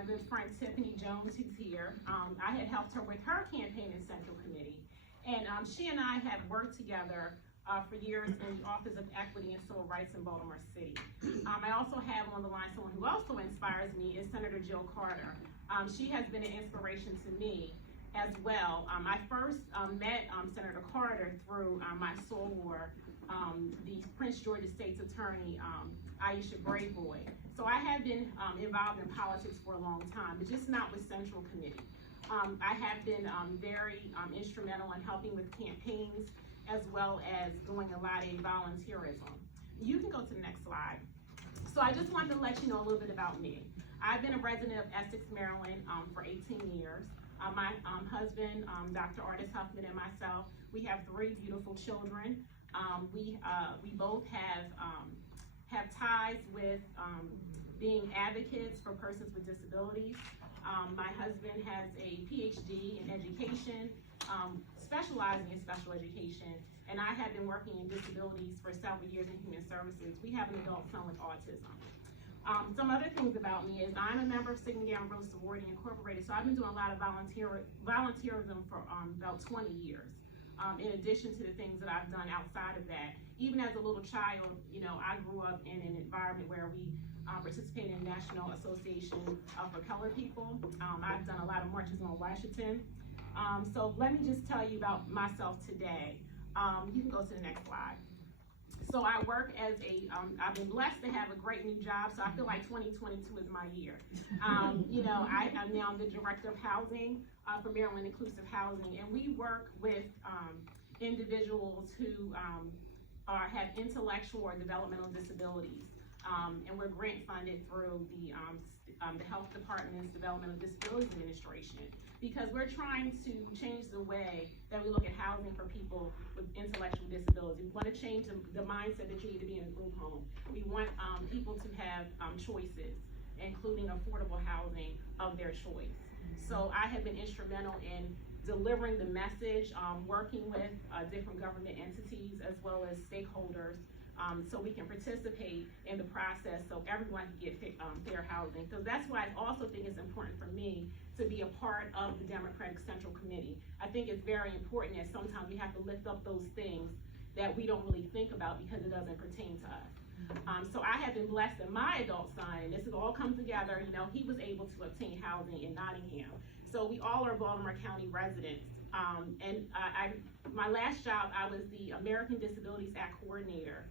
my good friend Tiffany Jones, who's here. I had helped her with her campaign in Central Committee. And she and I have worked together for years in the Office of Equity and Civil Rights in Baltimore City. I also have on the line someone who also inspires me is Senator Jill Carter. She has been an inspiration to me as well. I first met Senator Carter through my soror, the Prince George's State's Attorney, Aisha Brayboy. So I have been involved in politics for a long time, but just not with Central Committee. I have been very instrumental in helping with campaigns, as well as doing a lot in volunteerism. You can go to the next slide. So I just wanted to let you know a little bit about me. I've been a resident of Essex, Maryland for 18 years. My husband, Dr. Artis Huffman, and myself, we have 3 beautiful children. We both have ties with being advocates for persons with disabilities. My husband has a PhD in education, specializing in special education, and I have been working in disabilities for several years in human services. We have an adult son with autism. Some other things about me is I'm a member of Sigma Gamma Rho Sorority Incorporated, so I've been doing a lot of volunteerism for about 20 years. In addition to the things that I've done outside of that. Even as a little child, you know, I grew up in an environment where we participated in the National Association for Colored People. I've done a lot of marches on Washington. So let me just tell you about myself today. You can go to the next slide. So I work as I've been blessed to have a great new job, so I feel like 2022 is my year. You know, I'm now the Director of Housing for Maryland Inclusive Housing, and we work with individuals who have intellectual or developmental disabilities, and we're grant funded through the Health Department's Developmental Disabilities Administration, because we're trying to change the way that we look at housing for people with intellectual disabilities. We want to change the mindset that you need to be in a group home. We want people to have choices, including affordable housing of their choice. So I have been instrumental in delivering the message, working with different government entities as well as stakeholders, so we can participate in the process so everyone can get fair housing. So that's why I also think it's important for me to be a part of the Democratic Central Committee. I think it's very important that sometimes we have to lift up those things that we don't really think about because it doesn't pertain to us. So I have been blessed that my adult son, and this has all come together, you know, he was able to obtain housing in Nottingham. So we all are Baltimore County residents. My last job, I was the American Disabilities Act coordinator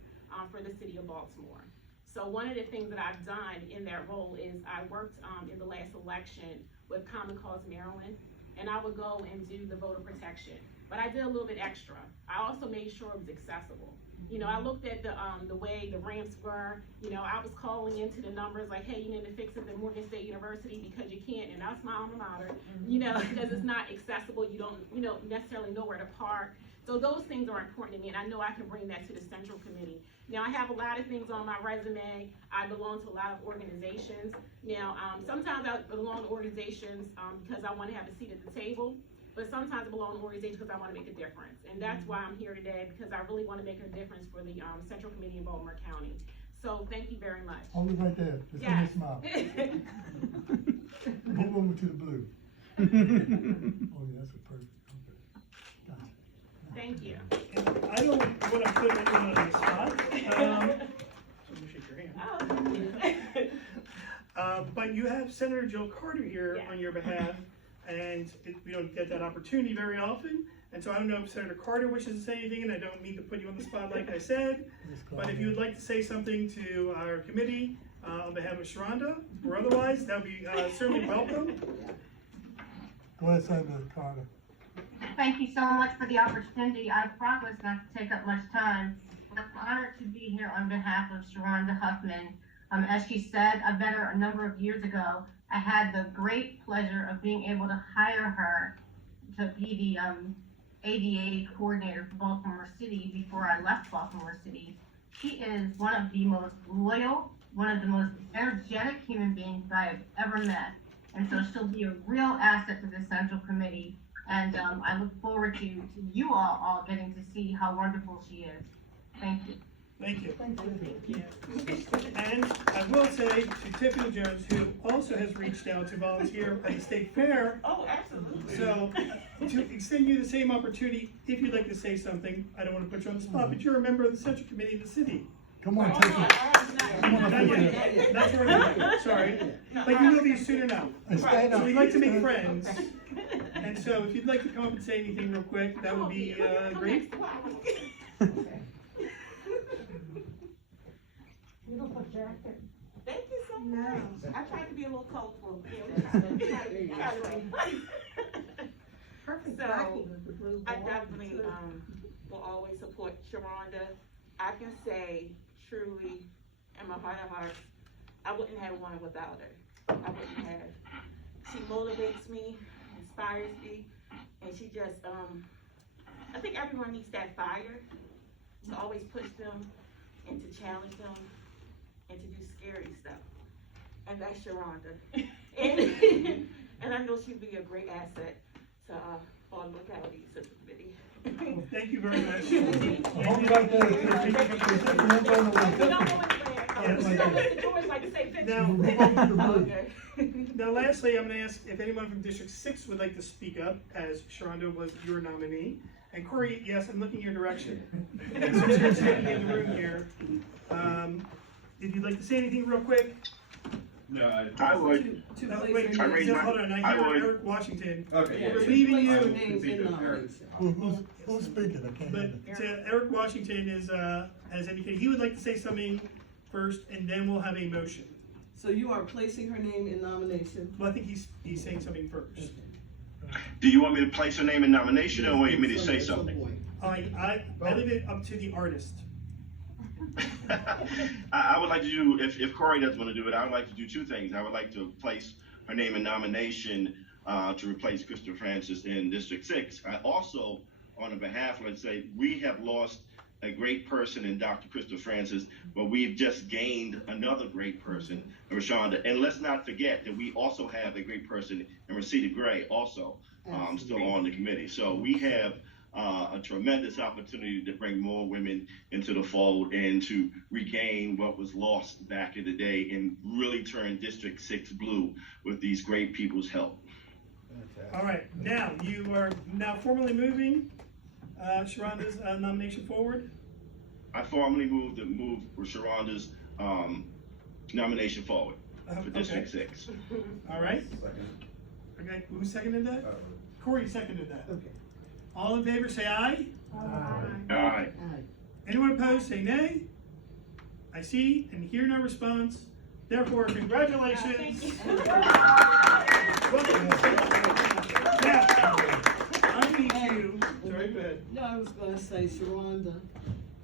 for the city of Baltimore. So one of the things that I've done in that role is I worked in the last election with Common Cause Maryland, and I would go and do the voter protection. But I did a little bit extra. I also made sure it was accessible. You know, I looked at the way the ramps were. You know, I was calling into the numbers like, hey, you need to fix it at Morgan State University because you can't, and that's my alma mater, you know, because it's not accessible. You don't necessarily know where to park. So those things are important to me, and I know I can bring that to the Central Committee. Now, I have a lot of things on my resume. I belong to a lot of organizations. Now, sometimes I belong to organizations because I want to have a seat at the table, but sometimes I belong to organizations because I want to make a difference. And that's why I'm here today, because I really want to make a difference for the Central Committee in Baltimore County. So thank you very much. Hold it right there. Just give me a smile. Move over to the blue. Oh, yeah, that's a perfect. Okay. Gotcha. Thank you. I don't want to put anyone on the spot. So you shake your hand. Oh, thank you. But you have Senator Jill Carter here Yes. on your behalf, and we don't get that opportunity very often. And so I don't know if Senator Carter wishes to say anything, and I don't mean to put you on the spot like I said, but if you would like to say something to our committee on behalf of Sharonda or otherwise, that would be certainly welcome. Go ahead, Senator Carter. Thank you so much for the opportunity. I promise not to take up much time. I'm honored to be here on behalf of Sharonda Huffman. As she said, I met her a number of years ago. I had the great pleasure of being able to hire her to be the ADA coordinator for Baltimore City before I left Baltimore City. She is one of the most loyal, one of the most energetic human beings I have ever met. And so she'll be a real asset to the Central Committee. And I look forward to you all getting to see how wonderful she is. Thank you. Thank you. Thank you. And I will say to Tiffany Jones, who also has reached out to volunteer at the state fair, Oh, absolutely. so to extend you the same opportunity, if you'd like to say something, I don't want to put you on the spot, but you're a member of the Central Committee of the city. Come on, Oh, take no, it. Come on, Not take yet. it. That's where we're going. Sorry. No, But you will be soon enough. And stand So up. we'd like to make friends. And so if you'd like to come up and say anything real quick, that would be great. Thank you so much. I tried to be a little colorful. Perfect. So, blacking with the blue I ball. definitely, will always support Sharonda. I can say truly, in my heart of hearts, I wouldn't have one without her. I wouldn't have. She motivates me, inspires me, and she just, I think everyone needs that fire to always push them and to challenge them and to do scary stuff. And that's Sharonda. And I know she'd be a great asset to, all localities of the committee. Well, thank you very much. Hold it right there. Don't go nowhere. We don't go anywhere. Yes. We don't let the doors like to say 50. Now, Okay. now lastly, I'm gonna ask if anyone from District 6 would like to speak up, as Sharonda was your nominee. And Corey, yes, I'm looking your direction. Since you're sitting in the room here, if you'd like to say anything real quick. No, I would. Wait, I raised my- hold on, I I hear would. Eric Washington. Okay, yeah. We're leaving I you, would concede to Eric. Who's speaking? I can't hear. but Eric Washington is, has indicated he would like to say something first, and then we'll have a motion. So you are placing her name in nomination? Well, I think he's saying something first. Do you want me to place her name in nomination or want me to say something? I leave it up to the artist. I would like to do, if Corey doesn't want to do it, I would like to do two things. I would like to place her name in nomination to replace Krista Francis in District 6. I also, on the behalf, let's say, we have lost a great person in Dr. Krista Francis, but we've just gained another great person, Sharonda. And let's not forget that we also have a great person in Rosita Gray, also still on the committee. So we have a tremendous opportunity to bring more women into the fold and to regain what was lost back in the day and really turn District 6 blue with these great people's help. All right, now, you are now formally moving Sharonda's nomination forward. I formally move Sharonda's nomination forward for District 6. All right. Okay, who seconded that? Corey seconded that. Okay. All in favor, say aye. Aye. Anyone opposed, say nay. I see and hear no response. Therefore, congratulations. Thank you. Welcome. Now, I need you. Sorry, go ahead. No, I was gonna say, Sharonda,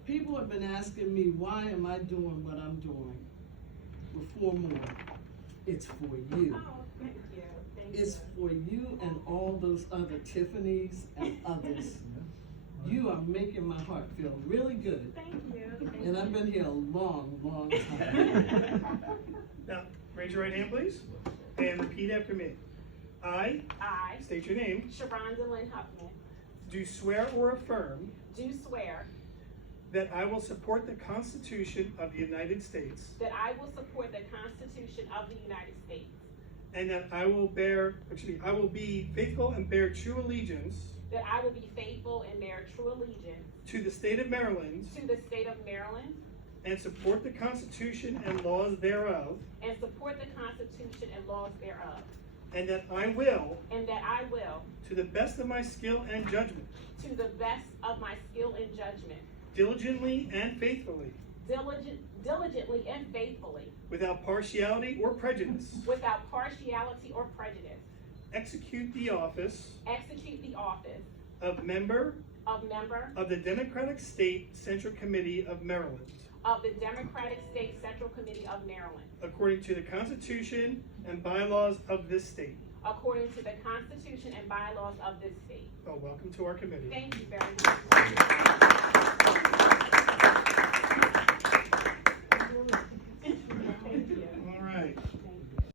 people have been asking me, why am I doing what I'm doing with 4 more? It's for you. Oh, thank you. Thank It's for you and all those other Tiffany's and others. You are making my heart feel really good. Thank you. And I've been here a long, long time. Now, raise your right hand, please, and repeat after me. I I, state your name. Sharonda Lynn Huffman, Do swear or affirm do swear that I will support the Constitution of the United States that I will support the Constitution of the United States, and that I will be faithful and bear true allegiance that I will be faithful and bear true allegiance to the state of Maryland to the state of Maryland and support the Constitution and laws thereof, and support the Constitution and laws thereof, and that I will, and that I will, to the best of my skill and judgment, to the best of my skill and judgment, diligently and faithfully, diligently and faithfully, without partiality or prejudice, without partiality or prejudice, execute the office of member of the Democratic State Central Committee of Maryland, of the Democratic State Central Committee of Maryland, according to the Constitution and bylaws of this state. according to the Constitution and bylaws of this state. Well, welcome to our committee. Thank you very much.